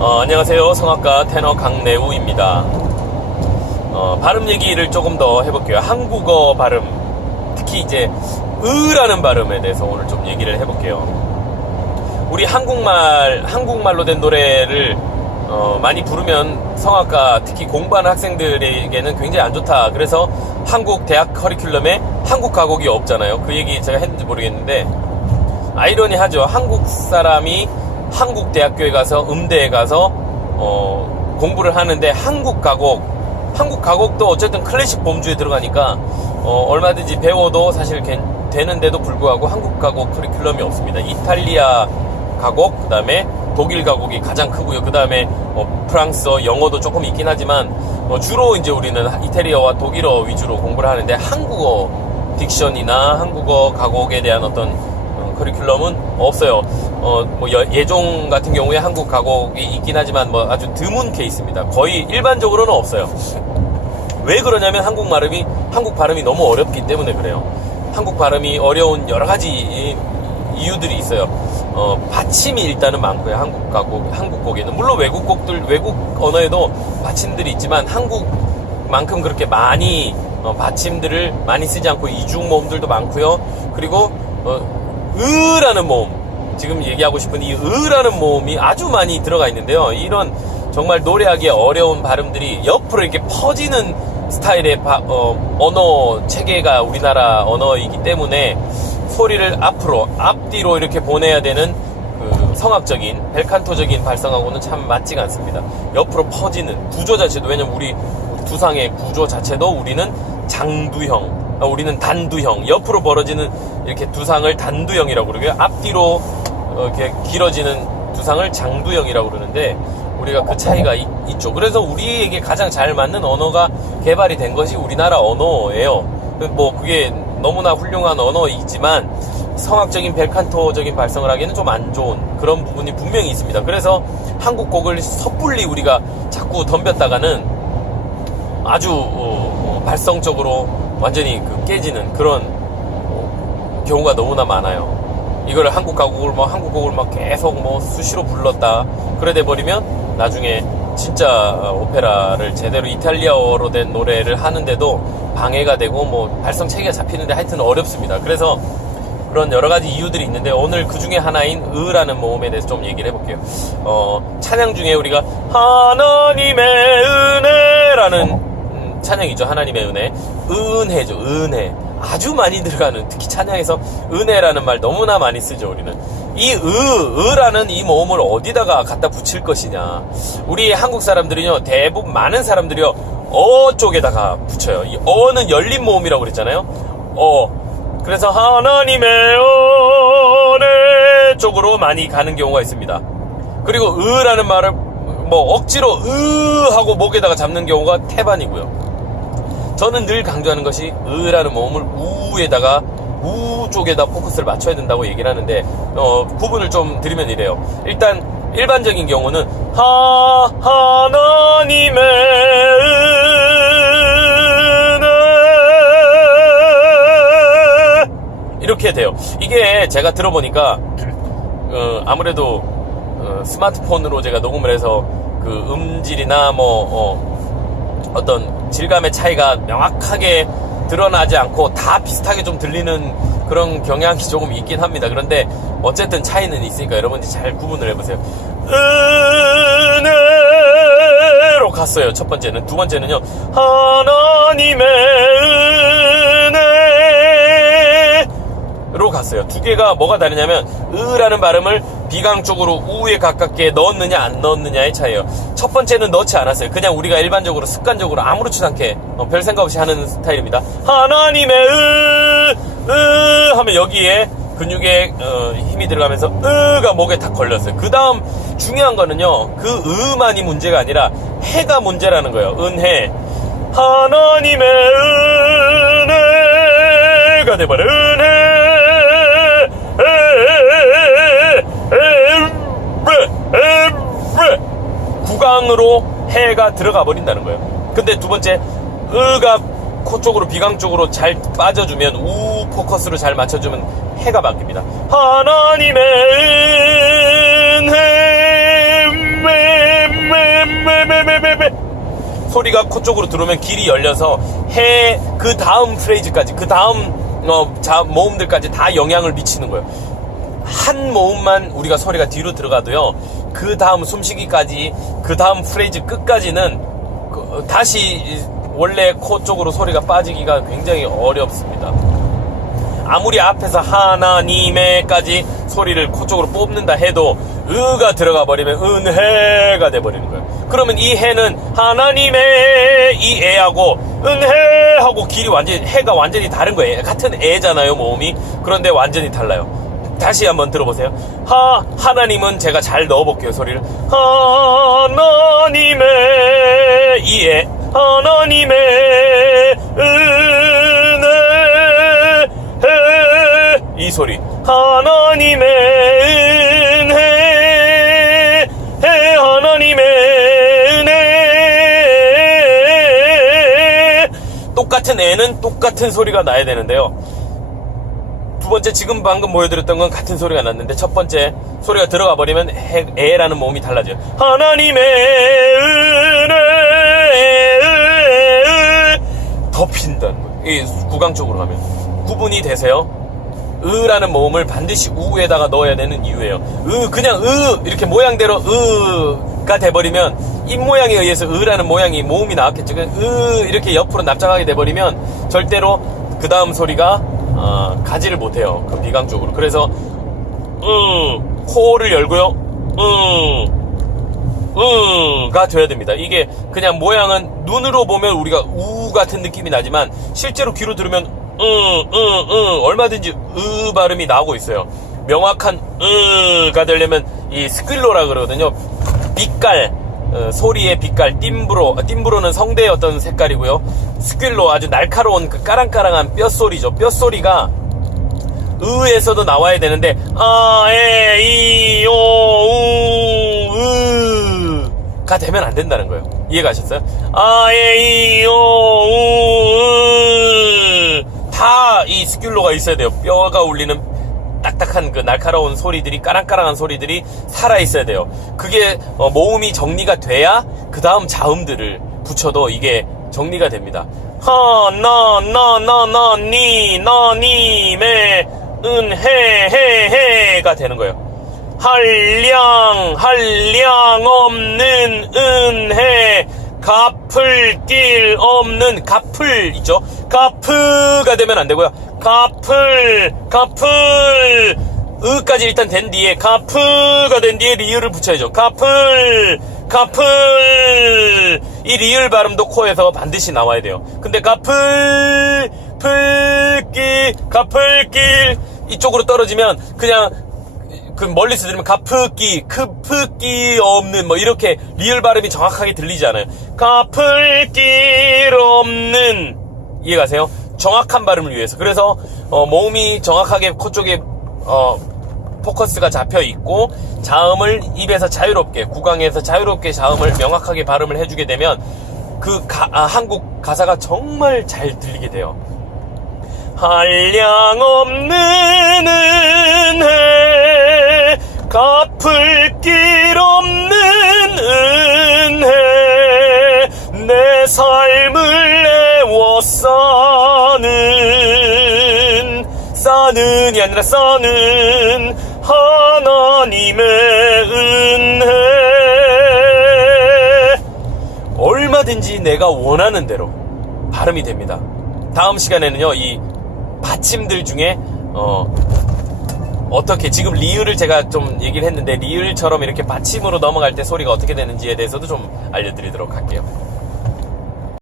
안녕하세요. 성악가 테너 강내우입니다. 발음 얘기를 조금 더 해볼게요. 한국어 발음, 특히 이제 으라는 발음에 대해서 오늘 좀 얘기를 해볼게요. 우리 한국말로 된 노래를 많이 부르면 성악가, 특히 공부하는 학생들에게는 굉장히 안 좋다. 그래서 한국 대학 커리큘럼에 한국 가곡이 없잖아요. 그 얘기 제가 했는지 모르겠는데, 아이러니하죠. 한국 사람이 한국 대학교에 가서 음대에 가서 공부를 하는데 한국 가곡도 어쨌든 클래식 범주에 들어가니까 얼마든지 배워도 사실 되는데도 불구하고 한국 가곡 커리큘럼이 없습니다. 이탈리아 가곡, 그 다음에 독일 가곡이 가장 크고요. 그 다음에 프랑스어, 영어도 조금 있긴 하지만 주로 이제 우리는 이탈리아와 독일어 위주로 공부를 하는데 한국어 딕션이나 한국어 가곡에 대한 어떤 커리큘럼은 없어요. 예종 같은 경우에 한국 가곡이 있긴 하지만 아주 드문 케이스입니다. 거의 일반적으로는 없어요. 왜 그러냐면 한국 발음이 너무 어렵기 때문에 그래요. 한국 발음이 어려운 여러 가지 이유들이 있어요. 받침이 일단은 많고요. 한국 곡에는. 물론 외국 언어에도 받침들이 있지만 한국만큼 그렇게 많이 받침들을 많이 쓰지 않고 이중모음들도 많고요. 그리고 으라는 모음, 지금 얘기하고 싶은 이 으라는 모음이 아주 많이 들어가 있는데요. 이런 정말 노래하기 어려운 발음들이 옆으로 이렇게 퍼지는 스타일의 언어 체계가 우리나라 언어이기 때문에 소리를 앞뒤로 이렇게 보내야 되는 그 성악적인 벨칸토적인 발성하고는 참 맞지가 않습니다. 옆으로 퍼지는 구조 자체도, 왜냐면 우리 두상의 구조 자체도 우리는 우리는 단두형, 옆으로 벌어지는 이렇게 두상을 단두형이라고 그러고요. 앞뒤로 이렇게 길어지는 두상을 장두형이라고 그러는데, 우리가 그 차이가 있죠. 그래서 우리에게 가장 잘 맞는 언어가 개발이 된 것이 우리나라 언어예요. 그게 너무나 훌륭한 언어이지만 성악적인 벨칸토적인 발성을 하기에는 좀 안 좋은 그런 부분이 분명히 있습니다. 그래서 한국 곡을 섣불리 우리가 자꾸 덤볐다가는 아주 발성적으로 완전히 깨지는 그런 경우가 너무나 많아요. 이거를 한국 곡을 막 계속 수시로 불렀다 그래 돼버리면 나중에 진짜 오페라를 제대로 이탈리아어로 된 노래를 하는데도 방해가 되고 발성 체계가 잡히는데 하여튼 어렵습니다. 그래서 그런 여러 가지 이유들이 있는데, 오늘 그 중에 하나인 으라는 모음에 대해서 좀 얘기를 해볼게요. 찬양 중에 우리가 하나님의 은혜라는 찬양이죠. 하나님의 은혜. 은혜죠. 은혜. 아주 많이 들어가는, 특히 찬양에서 은혜라는 말 너무나 많이 쓰죠, 우리는. 이 으라는 이 모음을 어디다가 갖다 붙일 것이냐. 우리 한국 사람들은요, 대부분 많은 사람들이요, 쪽에다가 붙여요. 이 어는 열린 모음이라고 그랬잖아요. 그래서 하나님의 은혜 쪽으로 많이 가는 경우가 있습니다. 그리고 으라는 말을 억지로 하고 목에다가 잡는 경우가 태반이고요. 저는 늘 강조하는 것이 으라는 모음을 우에다가 우 쪽에다 포커스를 맞춰야 된다고 얘기를 하는데, 구분을 좀 드리면 이래요. 일단 일반적인 경우는 하나님의 은혜 이렇게 돼요. 이게 제가 들어보니까 아무래도 스마트폰으로 제가 녹음을 해서 그 음질이나 어떤 질감의 차이가 명확하게 드러나지 않고 다 비슷하게 좀 들리는 그런 경향이 조금 있긴 합니다. 그런데 어쨌든 차이는 있으니까 여러분들이 잘 구분을 해보세요. 은혜로 갔어요. 첫 번째는. 두 번째는요, 하나님의 은혜로 갔어요. 두 개가 뭐가 다르냐면, 으라는 발음을 비강 쪽으로 우에 가깝게 넣었느냐 안 넣었느냐의 차이예요. 첫 번째는 넣지 않았어요. 그냥 우리가 일반적으로 습관적으로 아무렇지도 않게 별 생각 없이 하는 스타일입니다. 하나님의 하면 여기에 근육에 힘이 들어가면서 가 목에 탁 걸렸어요. 그 다음 중요한 거는요, 그 만이 문제가 아니라 해가 문제라는 거예요. 은혜. 하나님의 은혜가 돼버려. 은혜. 구강으로 해가 들어가 버린다는 거예요. 근데 두 번째, 으가 코 쪽으로, 비강 쪽으로 잘 빠져주면, 우 포커스로 잘 맞춰주면 해가 바뀝니다. 하나님의 은혜 소리가 코 쪽으로 들어오면 길이 열려서 해 그 다음 프레이즈까지 그 다음 모음들까지 다 영향을 미치는 거예요. 한 모음만 우리가 소리가 뒤로 들어가도요, 그 다음 숨쉬기까지 그 다음 프레이즈 끝까지는 다시 원래 코 쪽으로 소리가 빠지기가 굉장히 어렵습니다. 아무리 앞에서 하나님의까지 소리를 코 쪽으로 뽑는다 해도 으가 들어가 버리면 은혜가 돼버리는 거예요. 그러면 이 해는 하나님의 이 애하고 은혜하고 길이 완전히 해가 완전히 다른 거예요. 같은 애잖아요, 모음이. 그런데 완전히 달라요. 다시 한번 들어보세요. 하나님은 제가 잘 넣어볼게요, 소리를. 하나님의 이 애, 하나님의 은혜, 이 소리. 하나님의 은혜, 하나님의 은혜. 똑같은 애는 똑같은 소리가 나야 되는데요. 두 번째, 지금 방금 보여드렸던 건 같은 소리가 났는데, 첫 번째 소리가 들어가 버리면 에라는 모음이 달라져요. 하나님의 은혜, 덮인다는 거예요. 이 구강 쪽으로 가면 구분이 되세요? 으라는 모음을 반드시 우에다가 넣어야 되는 이유예요. 그냥 이렇게 모양대로 가 돼버리면, 입 모양에 의해서 으라는 모양이 모음이 나왔겠죠. 이렇게 옆으로 납작하게 돼버리면 절대로 그 다음 소리가 가지를 못해요, 그 비강 쪽으로. 그래서 코를 열고요, 가 돼야 됩니다. 이게 그냥 모양은 눈으로 보면 우리가 우 같은 느낌이 나지만 실제로 귀로 들으면 얼마든지 발음이 나오고 있어요. 명확한 가 되려면 이 스퀼로라 그러거든요. 빛깔, 소리의 빛깔, 띠mbro는 성대의 어떤 색깔이고요. 스퀼로, 아주 날카로운 그 까랑까랑한 뼛소리죠. 뼛소리가 으에서도 나와야 되는데, 이, 오, 우, 가 되면 안 된다는 거예요. 이해가셨어요? 이, 오, 우, 다 이 스퀼로가 있어야 돼요. 뼈가 울리는 딱딱한 그 날카로운 소리들이, 까랑까랑한 소리들이 살아있어야 돼요. 그게 모음이 정리가 돼야 그 다음 자음들을 붙여도 이게 정리가 됩니다. 나님의 은혜가 되는 거예요. 한량 없는 은혜, 갚을 길 없는, 갚을 있죠? 갚으가 되면 안 되고요. 갚을 으까지 일단 된 뒤에, 갚으가 된 뒤에 리을을 붙여야죠. 갚을 이 리을 발음도 코에서 반드시 나와야 돼요. 근데 갚을 이쪽으로 떨어지면 그냥 그 멀리서 들으면 갚기 없는, 뭐 이렇게 리을 발음이 정확하게 들리지 않아요. 갚을 길 없는, 이해가세요? 정확한 발음을 위해서. 그래서 모음이 정확하게 코 쪽에 포커스가 잡혀 있고, 자음을 입에서 자유롭게, 구강에서 자유롭게 자음을 명확하게 발음을 해주게 되면 한국 가사가 정말 잘 들리게 돼요. 한량 없는 은혜, 갚을 길 없는 은혜, 내 삶을 애워 싸는이 아니라 싸는 하나님의 은혜, 얼마든지 내가 원하는 대로 발음이 됩니다. 다음 시간에는요, 이 받침들 중에 어떻게, 지금 리을을 제가 좀 얘기를 했는데, 리을처럼 이렇게 받침으로 넘어갈 때 소리가 어떻게 되는지에 대해서도 좀 알려드리도록 할게요.